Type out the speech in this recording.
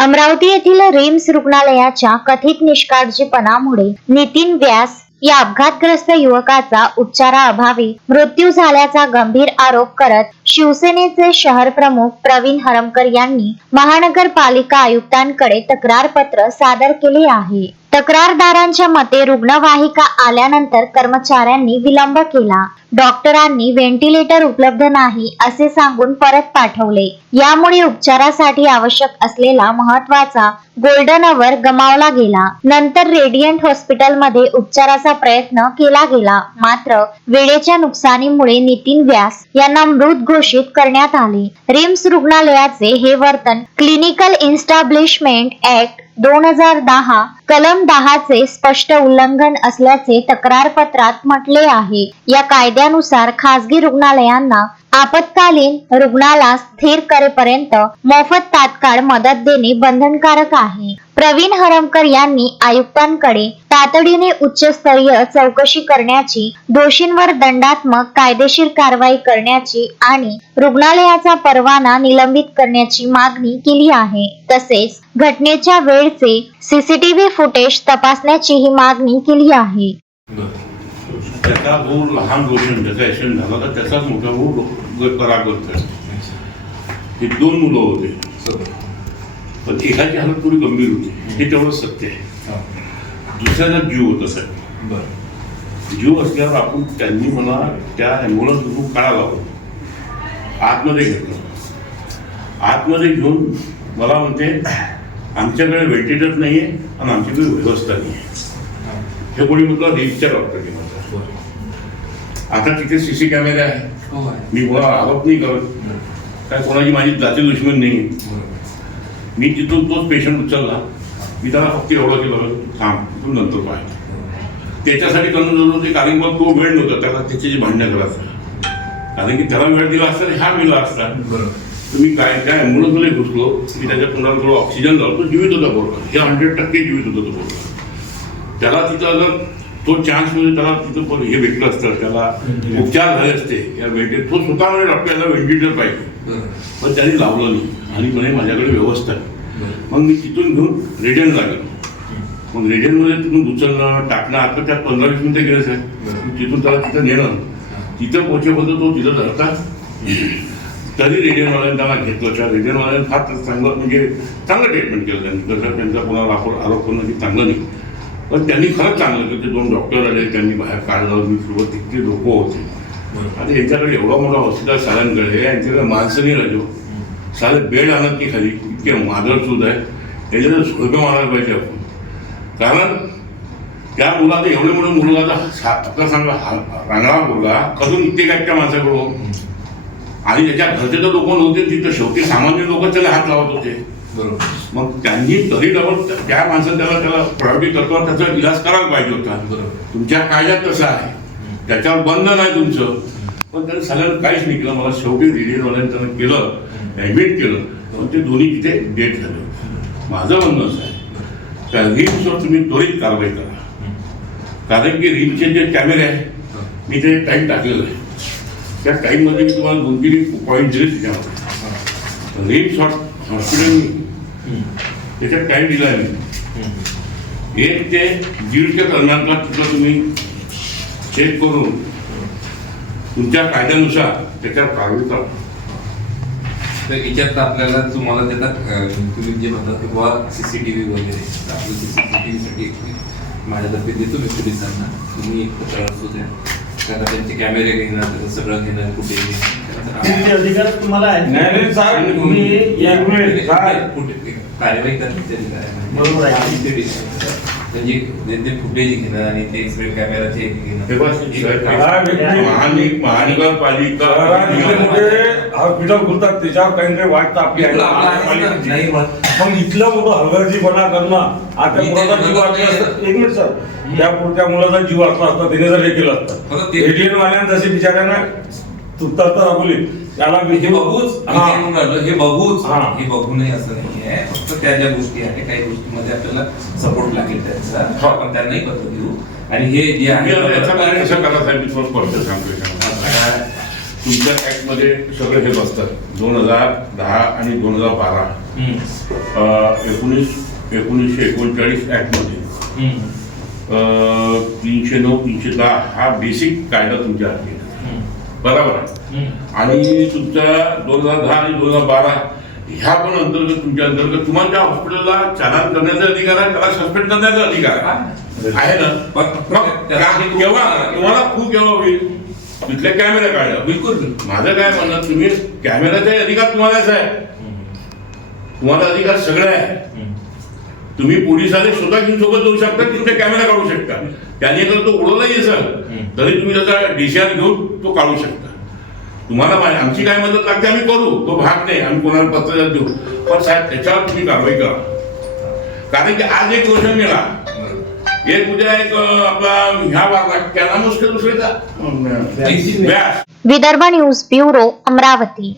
अमरावती येथील रिम्स रुग्णालयाच्या कथित निष्काळजीपणामुळे नितीन व्यास या अपघातग्रस्त युवकाचा उपचाराअभावी मृत्यू झाल्याचा गंभीर आरोप करत शिवसेनेचे शहर प्रमुख प्रवीण हरमकर यांनी महानगरपालिका आयुक्तांकडे तक्रारपत्र सादर केले आहे. तक्रारदारांच्या मते रुग्णवाहिका आल्यानंतर कर्मचाऱ्यांनी विलंब केला. डॉक्टरांनी व्हेंटिलेटर उपलब्ध नाही असे सांगून परत पाठवले. यामुळे उपचारासाठी आवश्यक असलेला महत्वाचा गोल्डन अवर गमावला गेला. नंतर रेडियंट हॉस्पिटलमध्ये उपचाराचा प्रयत्न केला गेला, मात्र वेळेच्या नुकसानीमुळे नितीन व्यास यांना मृत घोषित करण्यात आले. रिम्स रुग्णालयाचे हे वर्तन क्लिनिकल इन्स्टॅब्लिशमेंट ऍक्ट 2010 कलम 10 चे स्पष्ट उल्लंघन असल्याचे तक्रारपत्रात म्हटले आहे. या कायद्यानुसार खासगी रुग्णालयांना आपत्कालीन रुग्णाला स्थिर करेपर्यंत मोफत तात्काळ मदत देणे बंधनकारक आहे. प्रवीण हरमकर यांनी आयुक्तांकडे तातडीने उच्चस्तरीय चौकशी करण्याची, दोषींवर दंडात्मक कायदेशीर कारवाई करण्याची आणि रुग्णालयाचा परवाना निलंबित करण्याची मागणी केली आहे. तसेच घटनेच्या वेळचे सीसीटीव्ही फुटेज तपासण्याचीही मागणी केली आहे. त्याचा भाऊ लहान रोशन त्याचा ऍक्सिडेंट झाला तर त्याचाच मोठा भाऊ परागत. हे दोन मुलं होते, पण एकाची हालत थोडी गंभीर होती, हे तेवढं सत्य आहे. दुसऱ्याचा जीव होता साहेब. जीव असल्यावर आपण त्यांनी मला त्या ॲम्ब्युलन्स काढा लावलं, आतमध्ये घेतलं. आतमध्ये घेऊन मला म्हणते आमच्याकडे व्हेंटिलेटर नाही आहे आणि आमच्याकडे व्यवस्था नाही आहे. हे कोणी म्हटलं रिम्सच्या डॉक्टरने म्हटलं. आता तिथे सीसी कॅमेरे आहे, मी कोणाला आरोप नाही करत, काय कोणाची माझी जाती दुश्मन नाही. मी तिथून तोच पेशंट उचलला, मी त्याला फक्त एवढं केलं, थांब तू नंतर पाहिजे. त्याच्यासाठी करणं जरूर होते, कारण मग तो वेळ नव्हता त्याला त्याची भांडणं करायचं, कारण की त्याला वेळ दिला असता हा मिळला असता. तुम्ही काय काय ॲम्ब्युलन्समध्ये घुसलो की त्याच्या तोंडाला थोडं ऑक्सिजन लावतो, जीवित होता बोलला. हे 100% जीवित होतं तो बोलला. त्याला तिथं जर तो चान्स म्हणजे त्याला तिथं हे भेटलं असतं, त्याला उपचार झाले असते या वेळेत. तो स्वतः म्हणजे डॉक्टरला व्हेंटिलेटर पाहिजे, पण त्यांनी लावलं नाही आणि म्हणे माझ्याकडे व्यवस्था आहे. मग मी तिथून घेऊन रेडियनला गेलो. मग रेडियनमध्ये तिथून उचलणं टाकणं आता त्यात 15-20 मिनिटं गेलं साहेब. तिथून त्याला तिथं नेणं, तिथं पोहोचेपर्यंत तो तिथं धरता. तरी रेडियनवाल्याने त्याला घेतलं. त्या रेडियनवाल्याने फार चांगलं म्हणजे चांगलं ट्रीटमेंट केलं त्यांनी. तसं त्यांचा कोणाला आरोप करणं की चांगलं नाही, पण त्यांनी खरंच चांगलं केलं. ते 2 डॉक्टर आले, त्यांनी बाहेर काढलं. मी सोबत तिथे लोक होते. आता यांच्याकडे एवढा मोठा हॉस्पिटल साऱ्यांकडे, यांच्याकडे माणसं नाही राहिलो, सारे बेड आणत की खाली इतके मादळ सुद्धा आहे. त्याच्यात सोयबे मारायला पाहिजे आपण, कारण त्या मुलाचं एवढे मोठे मुलगा आता सांगा रांगडा मुलगा कधून निघते काय त्या माणसाकडून. आणि त्याच्या घरचे तर लोक नव्हते तिथं, शेवटी सामान्य लोक त्याला हात लावत होते. बरोबर. मग त्यांनी तरी डबल त्या माणसाने त्याला प्रायोरिटी करतो, त्याचा इलाज करायला पाहिजे होता. बरोबर. तुमच्या कायद्यात तसं आहे, त्याच्यावर बंधन आहे तुमचं, पण त्याने सगळ्यांना काहीच नाही केलं. मला शेवटी रेडियनवाल्याने त्यानं केलं, ॲडमिट केलं, पण ते दोन्ही तिथे डेथ झाले. माझं म्हणणं असं आहे त्या रिम्सवर तुम्ही त्वरित कारवाई करा, कारण की रिम्सचे जे कॅमेरे आहे मी ते टाईम टाकलेलं आहे. त्या टाईममध्ये मी तुम्हाला 2-3 पॉईंट दिले त्याच्यामध्ये. रिम्स हॉस्पिटल त्याच्यात टाईम दिला आहे मी 1 ते 1:30च्या दरम्यानचा तिथं तुम्ही चेक करून तुमच्या कायद्यानुसार त्याच्यावर कारवाई करा. तर याच्यात आपल्याला तुम्हाला देतात तुम्ही जे म्हणतात की बुवा CCTV वगैरे, आपलं CCTVसाठी माझ्यातर्फे देतो मी पोलिसांना. तुम्ही एक पत्र असू द्या, कारण त्यांचे कॅमेरे घेणार, त्याचं सगळं घेणार, कुठे अधिकार तुम्हाला आहे. नाही साहेब, तुम्ही कारवाई करण्याचे अधिकार आहे. बरोबर आहे. त्यांचे फुटेज घेणं आणि ते एक्सरे कॅमेराचे घेणं. महानगरपालिका हॉस्पिटल खुलतात त्याच्यावर काही वाटतं आपली नाही. मग इथलं मोठं हलगर्जीपणा करणं, आता मुलाचा जीव वाचला असता. 1 मिनिट सर, त्या मुलाचा जीव वाचला असता त्याने जर हे केलं असतं. रेडियनवाल्यानं जसे बिचाऱ्यांना तुटतात तर दाखवली त्याला हे बघू नये असं नाही आहे. फक्त त्या ज्या गोष्टी आहेत काही गोष्टीमध्ये आपल्याला सपोर्ट लागेल त्यांचा, आपण त्यांनाही पत्र देऊ. आणि हे जे आहे तुमच्या ऍक्टमध्ये सगळे हे बसतात 2010 आणि 2012 1939 ऍक्टमध्ये 309 310 हा बेसिक कायदा तुमच्या हाती आहे. बरोबर आहे. आणि तुमचा 2010 आणि 2012 ह्या पण अंतर्गत तुमच्या अंतर्गत तुम्हाला त्या हॉस्पिटलला चालान करण्याचा अधिकार आहे, त्याला सस्पेंड करण्याचा अधिकार आहे ना. मग केव्हा तुम्हाला खूप केव्हा होईल तिथले कॅमेरा काढला. बिलकुल माझं काय म्हणणं, तुम्ही कॅमेराचा अधिकार तुम्हालाच आहे, तुम्हाला अधिकार सगळे आहे. तुम्ही पोलिसांनी स्वतः घेऊन सोबत जाऊ शकता, तिथे कॅमेरा काढू शकता. त्याने जर तो उडवलाही असेल तरी तुम्ही त्याचा DCR घेऊन तो काढू शकता. तुम्हाला आमची काय मदत लागते आम्ही करू, तो भाग नाही, आम्ही कोणाला पत्र देऊ. पण साहेब त्याच्यावर तुम्ही कारवाई करा. कारण की आज एक क्वेश्चन मिळाला, एक उद्या एक आपला ह्या वारला त्याला मुश्किल दुसरीचा व्यास. Vidarbha news bureau, Amravati.